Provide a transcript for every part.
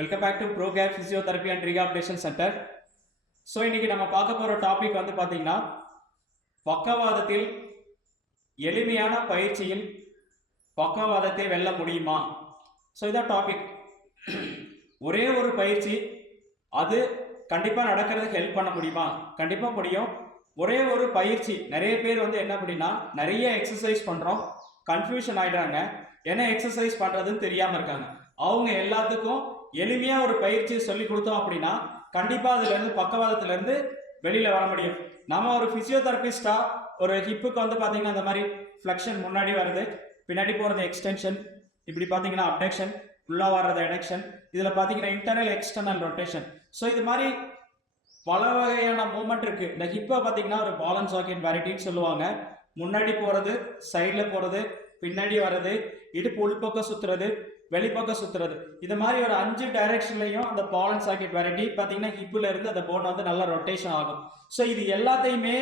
Welcome back to Procap physiotherapy and rehabilitation centre so இன்றைக்கி நம்ம பார்க்க போகிற டாபிக் வந்து பார்த்தீங்கன்னா பக்கவாதத்தில் எளிமையான பயிற்சியில் பக்கவாதத்தை வெல்ல முடியுமா? ஸோ இதான் டாபிக் ஒரே ஒரு பயிற்சி அது கண்டிப்பாக நடக்கிறதுக்கு ஹெல்ப் பண்ண முடியுமா? கண்டிப்பாக முடியும். ஒரே ஒரு பயிற்சி நிறைய பேர் வந்து என்ன அப்படின்னா நிறைய எக்ஸசைஸ் பண்ணுறோம் கன்ஃபியூஷன் ஆகிடுறாங்க என்ன எக்ஸசைஸ் பண்ணுறதுன்னு தெரியாமல் இருக்காங்க. அவங்க எல்லாத்துக்கும் எளிமையாக ஒரு பயிற்சி சொல்லி கொடுத்தோம் அப்படின்னா கண்டிப்பாக அதுலேருந்து பக்கவாதத்துலேருந்து வெளியில் வர முடியும். நம்ம ஒரு ஃபிசியோதெரபிஸ்டாக ஒரு ஹிப்புக்கு வந்து பார்த்தீங்கன்னா அந்த மாதிரி ஃப்ளெக்ஷன் முன்னாடி வருது பின்னாடி போகிறது எக்ஸ்டென்ஷன் இப்படி பார்த்தீங்கன்னா அப்டெக்ஷன் உள்ளே வர்றது எடெக்ஷன் இதில் பார்த்தீங்கன்னா இன்டர்னல் எக்ஸ்டர்னல் ரொட்டேஷன் ஸோ இது மாதிரி பல வகையான மூமெண்ட் இருக்கு. இந்த ஹிப்பை பார்த்தீங்கன்னா ஒரு பேலன்ஸ் சாக்கெட் வெரைட்டின்னு சொல்லுவாங்க. முன்னாடி போகிறது சைடில் போகிறது பின்னாடி வர்றது இடுப்பு உள்பக்கம் சுற்றுறது வெளிப்பக்கம் சுற்றுறது இது மாதிரி ஒரு அஞ்சு டைரக்ஷன்லையும் அந்த பாலன் சாக்கெட் வெரைட்டி பார்த்தீங்கன்னா ஹிப்பில் இருந்து அந்த போன் வந்து நல்லா ரொட்டேஷன் ஆகும். ஸோ இது எல்லாத்தையுமே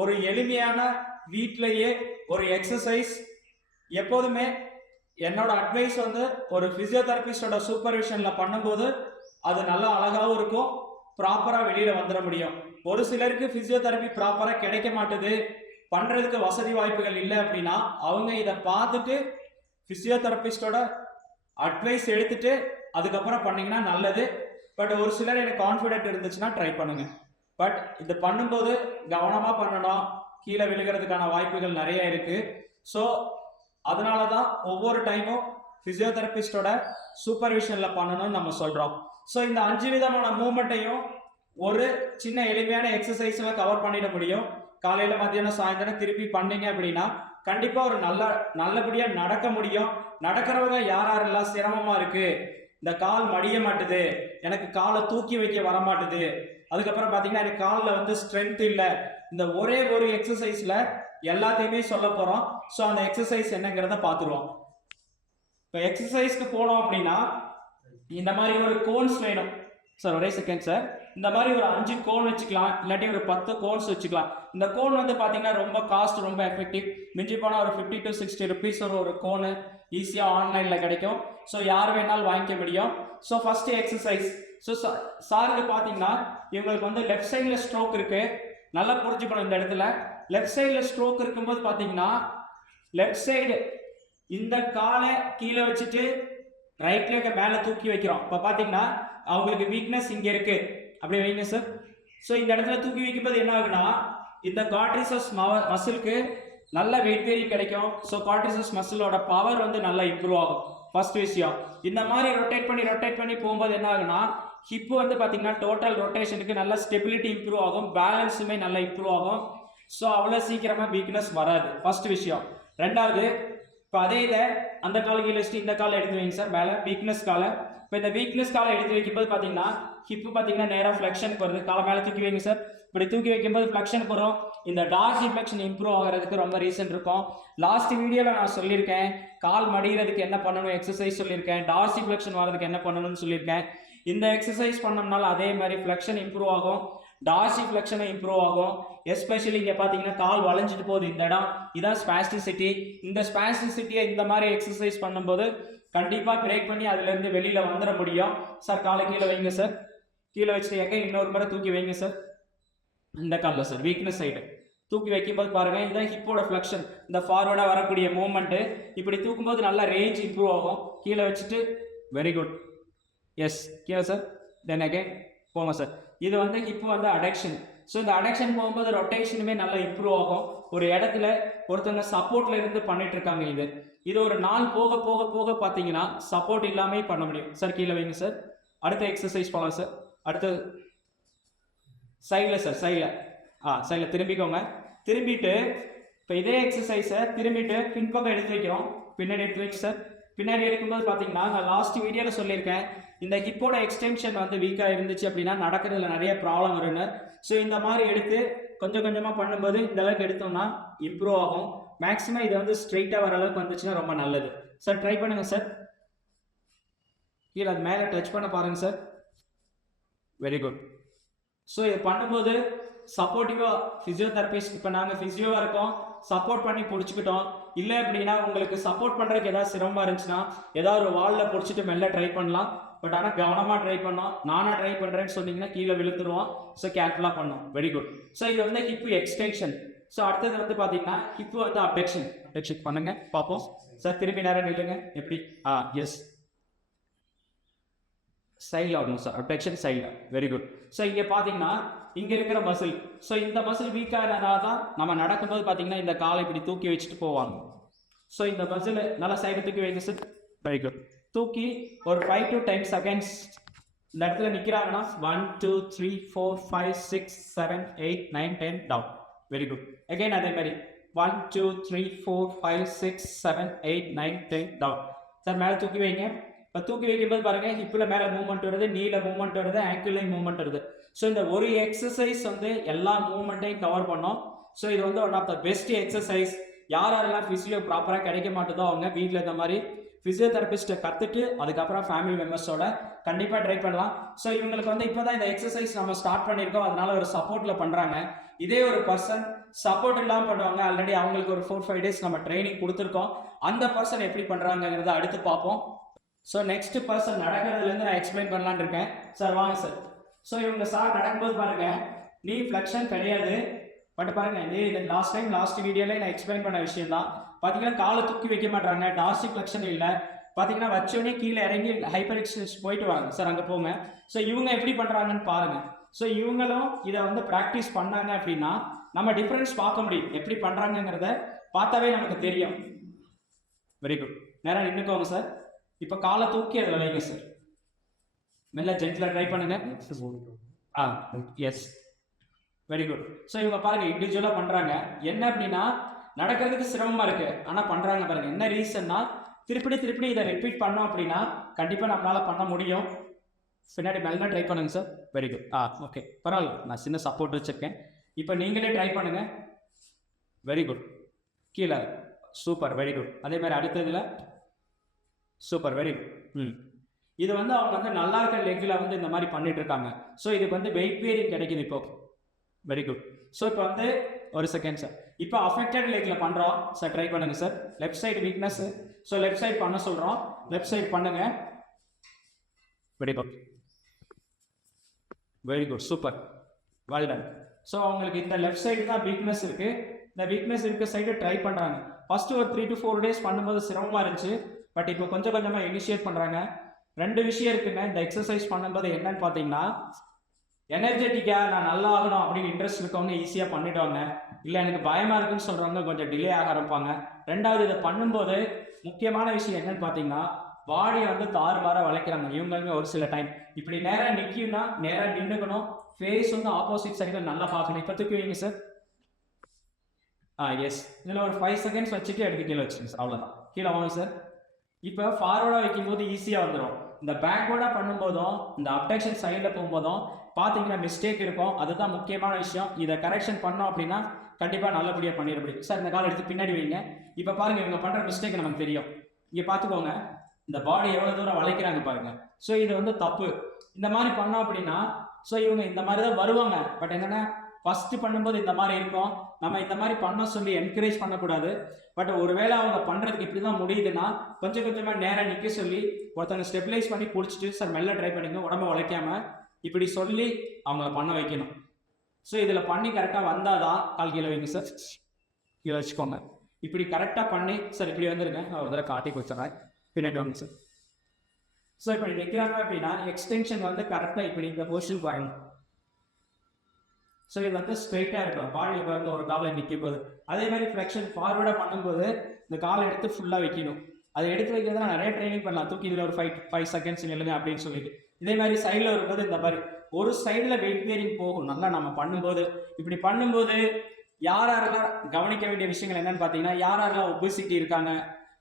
ஒரு எளிமையான வீட்டிலையே ஒரு எக்ஸசைஸ் எப்போதுமே என்னோட அட்வைஸ் வந்து ஒரு ஃபிசியோதெரபிஸ்டோட சூப்பர்விஷனில் பண்ணும்போது அது நல்லா அழகாகவும் இருக்கும் ப்ராப்பராக வெளியில் வந்துட முடியும். ஒரு சிலருக்கு ஃபிசியோதெரப்பி ப்ராப்பராக கிடைக்க மாட்டுது பண்ணுறதுக்கு வசதி வாய்ப்புகள் இல்லை அப்படின்னா அவங்க இதை பார்த்துட்டு ஃபிசியோதெரபிஸ்டோட அட்வைஸ் எடுத்துட்டு அதுக்கப்புறம் பண்ணீங்கன்னா நல்லது. பட் ஒரு சிலர் எனக்கு கான்ஃபிடென்ட் இருந்துச்சுன்னா ட்ரை பண்ணுங்க. பட் இது பண்ணும்போது கவனமாக பண்ணணும். கீழே விழுகிறதுக்கான வாய்ப்புகள் நிறைய இருக்கு. ஸோ அதனால தான் ஒவ்வொரு டைமும் ஃபிசியோதெரபிஸ்டோட சூப்பர்விஷனில் பண்ணணும்னு நம்ம சொல்கிறோம் ஸோ இந்த அஞ்சு விதமான மூமெண்ட்டையும் ஒரு சின்ன எளிமையான எக்ஸசைஸில் கவர் பண்ணிட முடியும். காலையில் மத்தியானம் சாயந்தரம் திருப்பி பண்ணீங்க அப்படின்னா கண்டிப்பாக ஒரு நல்ல நல்லபடியாக நடக்க முடியும். நடக்கிறவங்க யார் யாரெல்லாம் சிரமமாக இருக்குது இந்த கால் மடிய மாட்டுது. எனக்கு காலை தூக்கி வைக்க வர மாட்டுது அதுக்கப்புறம் பார்த்தீங்கன்னா எனக்கு காலில் வந்து ஸ்ட்ரென்த் இல்லை. இந்த ஒரே ஒரு எக்ஸசைஸில் எல்லாத்தையுமே சொல்ல போகிறோம் ஸோ அந்த எக்ஸசைஸ் என்னங்கிறத பார்த்துருவோம் இப்போ எக்ஸசைஸ்க்கு போனோம் அப்படின்னா இந்த மாதிரி ஒரு கோன்ஸ் வேணும். சார் ஒரே செகண்ட் சார் இந்த மாதிரி ஒரு அஞ்சு கோன் வச்சுக்கலாம். இல்லாட்டி ஒரு பத்து கோன்ஸ் வச்சுக்கலாம். இந்த கோன் வந்து பார்த்தீங்கன்னா ரொம்ப காஸ்ட் ரொம்ப எஃபெக்டிவ் மிஞ்சி போனால் ஒரு ஃபிஃப்டி டு சிக்ஸ்டி ருபீஸ் ஒரு ஒரு கோனு ஈஸியாக ஆன்லைனில் கிடைக்கும். ஸோ யார் வேணாலும் வாங்கிக்க முடியும். ஸோ ஃபஸ்ட்டு எக்ஸசைஸ் ஸோ சாருக்கு பார்த்தீங்கன்னா இவங்களுக்கு வந்து லெஃப்ட் சைடில் ஸ்ட்ரோக் இருக்குது நல்லா புரிஞ்சுக்கணும் இந்த இடத்துல. லெஃப்ட் சைடில் ஸ்ட்ரோக் இருக்கும்போது பார்த்தீங்கன்னா லெஃப்ட் சைடு இந்த காலை கீழே வச்சுட்டு ரைட் லெக்கை மேலே தூக்கி வைக்கிறோம். இப்போ பார்த்தீங்கன்னா அவங்களுக்கு வீக்னஸ் இங்கே இருக்குது அப்படி வைங்க சார் ஸோ இந்த இடத்துல தூக்கி வைக்கும்போது என்ன ஆகுனா இந்த காட்ரிசஸ் மசிலுக்கு நல்ல வெயிட் வேரி கிடைக்கும். ஸோ கார்டிசஸ் மசிலோட பவர் வந்து நல்லா இம்ப்ரூவ் ஆகும். ஃபர்ஸ்ட் விஷயம் இந்த மாதிரி ரொட்டேட் பண்ணி ரொட்டேட் பண்ணி போகும்போது என்ன ஆகுனா ஹிப் வந்து பார்த்தீங்கன்னா டோட்டல் ரொட்டேஷனுக்கு நல்ல ஸ்டெபிலிட்டி இம்ப்ரூவ் ஆகும். பேலன்ஸுமே நல்லா இம்ப்ரூவ் ஆகும். ஸோ அவ்வளோ சீக்கிரமாக வீக்னஸ் வராது. ஃபர்ஸ்ட் விஷயம் ரெண்டாவது இப்போ அதே இதை அந்த கால கீழே இந்த காலை எடுத்து வைங்க சார். மேலே வீக்னஸ் காலை. இப்போ இந்த வீக்னஸ் காலை எடுத்து வைக்கும்போது பார்த்தீங்கன்னா ஹிப்பு பார்த்தீங்கன்னா நேராக ஃப்ளெக்ஷனுக்கு வருது. காலை மேலே தூக்கி வைங்க சார். இப்படி தூக்கி வைக்கும்போது ஃப்ளெக்ஷனுக்கு வரும் இந்த டார்க் இன்ஃபெக்ஷன் இம்ப்ரூவ் ஆகிறதுக்கு ரொம்ப ரீசன் இருக்கும். லாஸ்ட் வீடியோவில் நான் சொல்லியிருக்கேன். கால் மடிகிறதுக்கு என்ன பண்ணணும்? எக்ஸசைஸ் சொல்லியிருக்கேன். டார்சி இன்ஃபெக்ஷன் வரதுக்கு என்ன பண்ணணும்னு சொல்லியிருக்கேன். இந்த எக்ஸசைஸ் பண்ணோம்னால அதே மாதிரி ஃப்ளெக்ஷன் இம்ப்ரூவ் ஆகும். டார்சி ஃப்ளெக்ஷனும் இம்ப்ரூவ் ஆகும். எஸ்பெஷலி இங்கே பார்த்தீங்கன்னா கால் வளைஞ்சிட்டு போகுது இந்த இடம். இதான் ஸ்பாஸ்டிசிட்டி இந்த ஸ்பாஸ்டிசிட்டியை இந்த மாதிரி எக்ஸசைஸ் பண்ணும்போது கண்டிப்பாக பிரேக் பண்ணி அதுலேருந்து வெளியில் வந்துட முடியும். சார் காலை கீழே வைங்க சார் கீழே வச்சுட்டு எங்க இன்னொரு முறை தூக்கி வைங்க சார் இந்த காலில் சார் வீக்னஸ் சைடு தூக்கி வைக்கும்போது பாருங்கள் இந்த ஹிப்போட ஃப்ளக்ஷன் இந்த ஃபார்வேர்டாக வரக்கூடிய மூமெண்ட்டு இப்படி தூக்கும்போது நல்லா ரேஞ்ச் இம்ப்ரூவ் ஆகும். கீழே வச்சுட்டு வெரி குட் எஸ் கீழே சார் தென் அகேன் போங்க சார் இது வந்து ஹிப்பு வந்து அடக்ஷன் ஸோ இந்த அடக்ஷன் போகும்போது ரொட்டேஷனுமே நல்லா இம்ப்ரூவ் ஆகும். ஒரு இடத்துல ஒருத்தவங்க சப்போர்ட்ல இருந்து பண்ணிட்டு இருக்காங்க இது. இது ஒரு நாள் போக போக போக பார்த்தீங்கன்னா சப்போர்ட் இல்லாமல் பண்ண முடியும். சார் கீழே வைங்க சார் அடுத்த எக்ஸசைஸ் போகலாம் சார் அடுத்தது சைடில் சார் சைடில் ஆ சைடில் திரும்பிக்கோங்க. திரும்பிட்டு இப்போ இதே எக்ஸசைஸை திரும்பிட்டு பின்பக்கம் எடுத்து வைக்கிறோம். பின்னாடி எடுத்து வச்சு சார் பின்னாடி எடுக்கும்போது பார்த்தீங்கன்னா நான் லாஸ்ட் வீடியோவில் சொல்லியிருக்கேன். இந்த ஹிப்போட எக்ஸ்டென்ஷன் வந்து வீக்காக இருந்துச்சு அப்படின்னா நடக்கிறதுல நிறைய ப்ராப்ளம் வரும்னு. ஸோ இந்த மாதிரி எடுத்து கொஞ்சம் கொஞ்சமாக பண்ணும்போது இந்த அளவுக்கு எடுத்தோம்னா இம்ப்ரூவ் ஆகும். மேக்ஸிமம் இதை வந்து ஸ்ட்ரெயிட்டாக வர அளவுக்கு வந்துச்சுன்னா ரொம்ப நல்லது. சார் ட்ரை பண்ணுங்கள் சார் கீழே அது மேலே டச் பண்ண பாருங்கள் சார் வெரி குட் ஸோ இது பண்ணும்போது சப்போர்ட்டிவாக ஃபிசியோதெரபிஸ்ட் இப்போ நாங்கள் ஃபிசியோவாக இருக்கோம். சப்போர்ட் பண்ணி பிடிச்சிக்கிட்டோம். இல்லை அப்படின்னா உங்களுக்கு சப்போர்ட் பண்ணுறதுக்கு ஏதாவது சிரமமாக இருந்துச்சுன்னா ஏதாவது ஒரு வாலில் பிடிச்சிட்டு மெல்ல ட்ரை பண்ணலாம். பட் ஆனால் கவனமாக ட்ரை பண்ணோம். நானாக ட்ரை பண்ணுறேன்னு சொன்னீங்கன்னா கீழே விழுத்துருவோம் ஸோ கேர்ஃபுல்லாக பண்ணோம். வெரி குட் ஸோ இது வந்து ஹிப் எக்ஸ்டென்ஷன் ஸோ அடுத்தது வந்து பார்த்தீங்கன்னா ஹிப் வந்து அப்டெக்ஷன் அப்டெக்ஷன் பண்ணுங்கள் பார்ப்போம். சார் திரும்பி நேரம் நில்லுங்க. எப்படி? ஆ எஸ் சைடில் ஆகணும் சார் அப்டெக்ஷன் சைடில் வெரி குட் ஸோ இங்கே பார்த்தீங்கன்னா இங்கே இருக்கிற மசில் ஸோ இந்த மசில் வீக்காகிறனால தான் நம்ம நடக்கும்போது பார்த்தீங்கன்னா இந்த காலை இப்படி தூக்கி வச்சுட்டு போவாங்க. ஸோ இந்த மசில் நல்லா சைடு தூக்கி வச்சு வெரி குட் தூக்கி ஒரு ஃபைவ் டு டென் செகண்ட்ஸ் இந்த இடத்துல நிற்கிறாங்கன்னா one two three four five six seven eight nine ten down very good again அதே மாதிரி. One two three four five six seven eight nine ten down sir மேலே தூக்கி வைங்க. இப்போ தூக்கி வைக்கும்போது பாருங்க ஹிப்பில் மேலே மூவ்மெண்ட் வருது நீல மூவ்மெண்ட் வருது ஆங்கிள்லையும் மூவ்மெண்ட் வருது. ஸோ இந்த ஒரு எக்ஸசைஸ் வந்து எல்லா மூவ்மெண்ட்டையும் கவர் பண்ணோம். ஸோ இது வந்து one of the best exercise யார் யாரெல்லாம் ஃபிசியோ ப்ராப்பராக கிடைக்க மாட்டுதோ அவங்க வீட்டில் இந்த மாதிரி ஃபிசியோதெரபிஸ்ட்டை கற்றுட்டு அதுக்கப்புறம் ஃபேமிலி மெம்பர்ஸோட கண்டிப்பாக ட்ரை பண்ணலாம். ஸோ இவங்களுக்கு வந்து இப்போ தான் இந்த எக்ஸசைஸ் நம்ம ஸ்டார்ட் பண்ணியிருக்கோம். அதனால ஒரு சப்போர்ட்டில் பண்ணுறாங்க இதே ஒரு பர்சன் சப்போர்ட் இல்லாமல் பண்ணுவாங்க ஆல்ரெடி அவங்களுக்கு ஒரு ஃபோர் ஃபைவ் டேஸ் நம்ம ட்ரைனிங் கொடுத்துருக்கோம். அந்த பர்சன் எப்படி பண்ணுறாங்கிறத அடுத்து பார்ப்போம். ஸோ நெக்ஸ்ட் பர்சன் நடக்கிறதுலேருந்து நான் எக்ஸ்பிளைன் பண்ணலான்னு இருக்கேன். சார் வாங்க சார் ஸோ இவங்க சார் நடக்கும்போது பாருங்கள் நீ ஃப்ளக்ஷன் கிடையாது. பட் பாருங்கள் இது இது லாஸ்ட் டைம் லாஸ்ட் வீடியோல நான் எக்ஸ்பிளைன் பண்ண விஷயம் தான் பார்த்தீங்கன்னா காலை தூக்கி வைக்க மாட்டாங்க. டாஸ்டிக் ஃப்ளக்ஷன் இல்லை. பார்த்தீங்கன்னா வச்சோடனே கீழே இறங்கி ஹைப்பர் எக்ஸசைஸ் போயிட்டு வாங்க சார் அங்கே போங்க. ஸோ இவங்க எப்படி பண்ணுறாங்கன்னு பாருங்கள் ஸோ இவங்களும் இதை வந்து ப்ராக்டிஸ் பண்ணாங்க அப்படின்னா நம்ம டிஃப்ரென்ஸ் பார்க்க முடியும். எப்படி பண்ணுறாங்கங்கிறத பார்த்தாவே நமக்கு தெரியும். வெரி குட் நேரம் நின்றுக்கோங்க சார் இப்போ காலை தூக்கி அதில் வைங்க சார் மெல்ல ஜென்டில் ட்ரை பண்ணுங்க. ஆ எஸ் வெரி குட் ஸோ இவங்க பாருங்க இண்டிவிஜுவலாக பண்ணுறாங்க என்ன அப்படின்னா நடக்கிறதுக்கு சிரமமாக இருக்கு. ஆனால் பண்ணுறாங்க பாருங்க. என்ன ரீசன்னா திருப்பி திருப்பி இதை ரிப்பீட் பண்ணோம் அப்படின்னா கண்டிப்பாக நம்மளால பண்ண முடியும். பின்னாடி மெல்ல ட்ரை பண்ணுங்க சார் வெரி குட் ஆ ஓகே பரவாயில்ல. நான் சின்ன சப்போர்ட் வச்சுருக்கேன். இப்போ நீங்களே ட்ரை பண்ணுங்க. வெரி குட் கீழே. சூப்பர் வெரி குட் அதே மாதிரி அடுத்ததுல சூப்பர் வெரி குட் ம். இது வந்து அவங்க வந்து நல்லா இருக்கிற லெக்கில் வந்து இந்த மாதிரி பண்ணிட்டு இருக்காங்க. ஸோ இதுக்கு வந்து வெயிட் வேரிங் கிடைக்குது இப்போ. வெரி குட் ஸோ இப்போ வந்து ஒரு செகண்ட் சார் இப்போ அஃபெக்டட் லெக்கில் பண்ணுறோம் சார் ட்ரை பண்ணுங்க sir left side weakness so left side பண்ண சொல்கிறோம் லெஃப்ட் சைடு பண்ணுங்க. Very good very good super well done so அவங்களுக்கு இந்த லெஃப்ட் சைடு தான் வீக்னஸ் இருக்குது இந்த வீக்னஸ் இருக்க சைடு ட்ரை பண்ணுறாங்க ஃபஸ்ட்டு ஒரு த்ரீ டு ஃபோர் டேஸ் பண்ணும்போது சிரமமாக இருந்துச்சு. பட் இப்போ கொஞ்சம் கொஞ்சமாக இனிஷியேட் பண்ணுறாங்க ரெண்டு விஷயம் இருக்குங்க. இந்த எக்ஸசைஸ் பண்ணும்போது என்னன்னு பார்த்தீங்கன்னா எனர்ஜெட்டிக்காக நான் நல்லா ஆகணும் அப்படின்னு இன்ட்ரெஸ்ட் இருக்கவங்க ஈஸியாக பண்ணிடுவாங்க இல்லை எனக்கு பயமாக இருக்குன்னு சொல்கிறவங்க கொஞ்சம் டிலே ஆக ஆரம்பிப்பாங்க. ரெண்டாவது இதை பண்ணும்போது முக்கியமான விஷயம் என்னன்னு பார்த்தீங்கன்னா பாடியை வந்து தாறுமாறாக வளைக்கிறாங்க. இவங்களுமே ஒரு சில டைம் இப்படி நேராக நிற்கும்னா நேராக நின்றுக்கணும் ஃபேஸ் வந்து ஆப்போசிட் சைடில் நல்லா பார்க்கணும். இப்போ தூக்குவீங்க சார் ஆ எஸ் இதில் ஒரு ஃபைவ் செகண்ட்ஸ் வச்சுட்டு எடுத்து கீழே வச்சுங்க சார் அவ்வளோதான் கீழே வாங்க சார் இப்போ ஃபார்வர்டாக வைக்கும்போது ஈஸியாக வந்துடும் இந்த பேக்வேர்டாக பண்ணும்போதும் இந்த அப்டேஷன் சைடில் போகும்போதும் பார்த்தீங்கன்னா மிஸ்டேக் இருக்கும். அதுதான் முக்கியமான விஷயம். இதை கரெக்ஷன் பண்ணோம் அப்படின்னா கண்டிப்பாக நல்லபடியாக பண்ணிட முடியும். சார் இந்த கால் எடுத்து பின்னாடி வைங்க. இப்போ பாருங்க இவங்க பண்ணுற மிஸ்டேக் நமக்கு தெரியும். இங்கே பார்த்துக்கோங்க இந்த பாடி எவ்வளோ தூரம் வளைக்கிறாங்க பாருங்க. ஸோ இது வந்து தப்பு. இந்த மாதிரி பண்ணோம் அப்படின்னா ஸோ இவங்க இந்த மாதிரி தான் வருவாங்க. பட் என்னென்னா ஃபர்ஸ்ட் பண்ணும்போது இந்த மாதிரி இருக்கும். நம்ம இந்த மாதிரி பண்ண சொல்லி என்கரேஜ் பண்ணக்கூடாது. பட் ஒருவேளை அவங்க பண்ணுறதுக்கு இப்படி தான் முடியுதுன்னா கொஞ்சம் கொஞ்சமாக நேராக நிற்க சொல்லி ஒருத்தவங்க ஸ்டெபிலைஸ் பண்ணி பிடிச்சிட்டு சார் மெல்ல ட்ரை பண்ணுங்க. உடம்ப உழைக்காம. இப்படி சொல்லி அவங்கள பண்ண வைக்கணும். ஸோ இதில் பண்ணி கரெக்டாக வந்தால் தான் கால் கீழே வைங்க சார் கீழே வச்சுக்கோங்க. இப்படி கரெக்டாக பண்ணி சார் இப்படி வந்துருங்க. நான் ஒரு தடவை காட்டி கொடுத்துறேன். பின்னாடி வாங்க சார் ஸோ இப்போ நிற்கிறாங்க அப்படின்னா எக்ஸ்டென்ஷன் வந்து கரெக்டாக இப்படி இந்த போர்ஷன் வரணும் ஸோ இது வந்து ஸ்ட்ரைட்டாக இருக்கும் பாடியில் வந்து ஒரு காலை நிற்கும் போது அதே மாதிரி ஃப்ளெக்ஷன் ஃபார்வர்டாக பண்ணும்போது இந்த காலை எடுத்து ஃபுல்லாக வைக்கணும். அதை எடுத்து வைக்கிறதுனா நிறைய ட்ரைனிங் பண்ணலாம். தூக்கி இதில் ஒரு ஃபைவ் ஃபைவ் செகண்ட்ஸ் நில்லுங்க அப்படின்னு சொல்லிட்டு. இதே மாதிரி சைடில் வரும்போது இந்த மாதிரி ஒரு சைடில் வெயிட் பேரிங் போகும் நல்லா நம்ம பண்ணும்போது இப்படி பண்ணும்போது யார் யாரெல்லாம் கவனிக்க வேண்டிய விஷயங்கள் என்னன்னு பார்த்தீங்கன்னா யார் யாரெல்லாம் ஒபிசிட்டி இருக்காங்க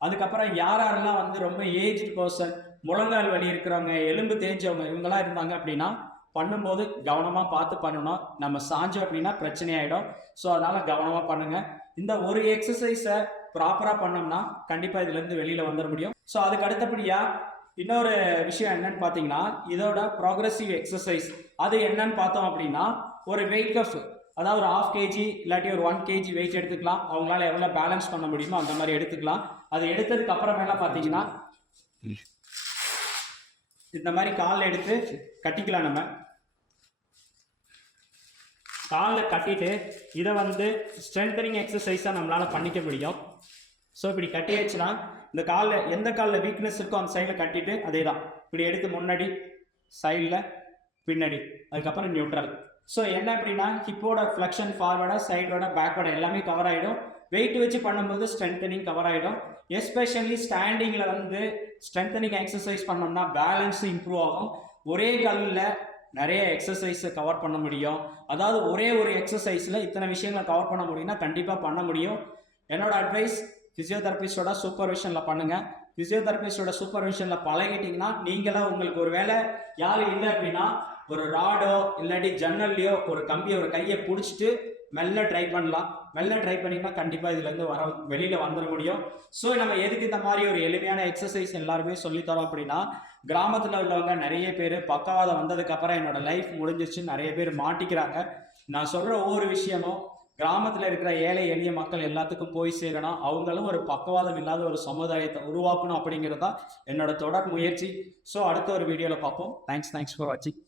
அதுக்கப்புறம் யார் யாரெல்லாம் வந்து ரொம்ப ஏஜ்டு பர்சன் முழங்கால் வலி இருக்கிறவங்க எலும்பு தேஞ்சவங்க இவங்கெல்லாம் இருந்தாங்க அப்படின்னா பண்ணும்போது கவனமாக பார்த்து பண்ணணும். நம்ம சாஞ்சோம் அப்படின்னா பிரச்சனை ஆகிடும் ஸோ அதனால் கவனமாக பண்ணுங்கள் இந்த ஒரு எக்ஸசைஸை ப்ராப்பராக பண்ணோம்னா கண்டிப்பாக இதுலேருந்து வெளியில் வந்துட முடியும். ஸோ அதுக்கு அடுத்தபடியாக இன்னொரு விஷயம் என்னன்னு பார்த்தீங்கன்னா இதோட ப்ராக்ரஸிவ் எக்ஸசைஸ் அது என்னன்னு பார்த்தோம் அப்படின்னா ஒரு வெயிட் கஃப் அதாவது ஒரு ஹாஃப் கேஜி இல்லாட்டி ஒரு ஒன் கேஜி வெயிட் எடுத்துக்கலாம். அவங்களால எவ்வளோ பேலன்ஸ் பண்ண முடியுமோ அந்த மாதிரி எடுத்துக்கலாம். அது எடுத்ததுக்கு அப்புறமேலாம் பார்த்தீங்கன்னா இந்த மாதிரி காலில் எடுத்து கட்டிக்கலாம் நம்ம. காலில் கட்டிட்டு இதை வந்து ஸ்ட்ரென்தனிங் எக்ஸசைஸாக நம்மளால் பண்ணிக்க முடியும். ஸோ இப்படி கட்டியாச்சுன்னா இந்த காலில் எந்த காலில் வீக்னஸ் இருக்கோ அந்த சைடில் கட்டிட்டு அதே தான் இப்படி எடுத்து முன்னாடி சைடில் பின்னாடி அதுக்கப்புறம் நியூட்ரல் ஸோ என்ன அப்படின்னா ஹிப்போட ஃப்ளக்ஷன் ஃபார்வர்டாக சைடோட பேக்வேர்டு எல்லாமே கவர் ஆகிடும் வெயிட் வச்சு பண்ணும்போது ஸ்ட்ரென்தனிங் கவர் ஆகிடும் எஸ்பெஷலி ஸ்டாண்டிங்கில் வந்து ஸ்ட்ரென்தனிங் எக்ஸசைஸ் பண்ணோம்னா பேலன்ஸ் இம்ப்ரூவ் ஆகும். ஒரே காலில் நிறைய எக்ஸசைஸை கவர் பண்ண முடியும். அதாவது ஒரே ஒரு எக்ஸசைஸில் இத்தனை விஷயங்களை கவர் பண்ண முடியும்னா கண்டிப்பாக பண்ண முடியும். என்னோட அட்வைஸ் ஃபிசியோதெரபிஸ்டோட சூப்பர்விஷனில் பண்ணுங்கள் ஃபிசியோதெரபிஸ்டோட சூப்பர்விஷனில் பழகிட்டிங்கன்னா நீங்களாக உங்களுக்கு ஒரு வேலை யாரும் இல்லை அப்படின்னா ஒரு ராடோ இல்லாட்டி ஜன்னல்லையோ ஒரு கம்பியை ஒரு கையை பிடிச்சிட்டு மெல்ல ட்ரை பண்ணலாம். மெல்ல ட்ரை பண்ணிங்கன்னா கண்டிப்பாக இதுலேருந்து வர வெளியில் வந்துட முடியும். ஸோ நம்ம எதுக்கு இந்த மாதிரி ஒரு எளிமையான எக்ஸசைஸ் எல்லாருமே சொல்லித்தரோம் அப்படின்னா கிராமத்தில் உள்ளவங்க நிறைய பேர் பக்கவாதம் வந்ததுக்கப்புறம் என்னோட லைஃப் முடிஞ்சிச்சு நிறைய பேர் மாட்டிக்கிறாங்க. நான் சொல்கிற ஒவ்வொரு விஷயமும் கிராமத்தில் இருக்கிற ஏழை எளிய மக்கள் எல்லாத்துக்கும் போய் சேரணும். அவங்களும் ஒரு பக்கவாதம் இல்லாத ஒரு சமுதாயத்தை உருவாக்கணும் அப்படிங்கிறது தான் என்னோட தொடர் முயற்சி. ஸோ அடுத்த ஒரு வீடியோவில் பார்ப்போம். தேங்க்ஸ் தேங்க்ஸ் ஃபார் வாட்சிங்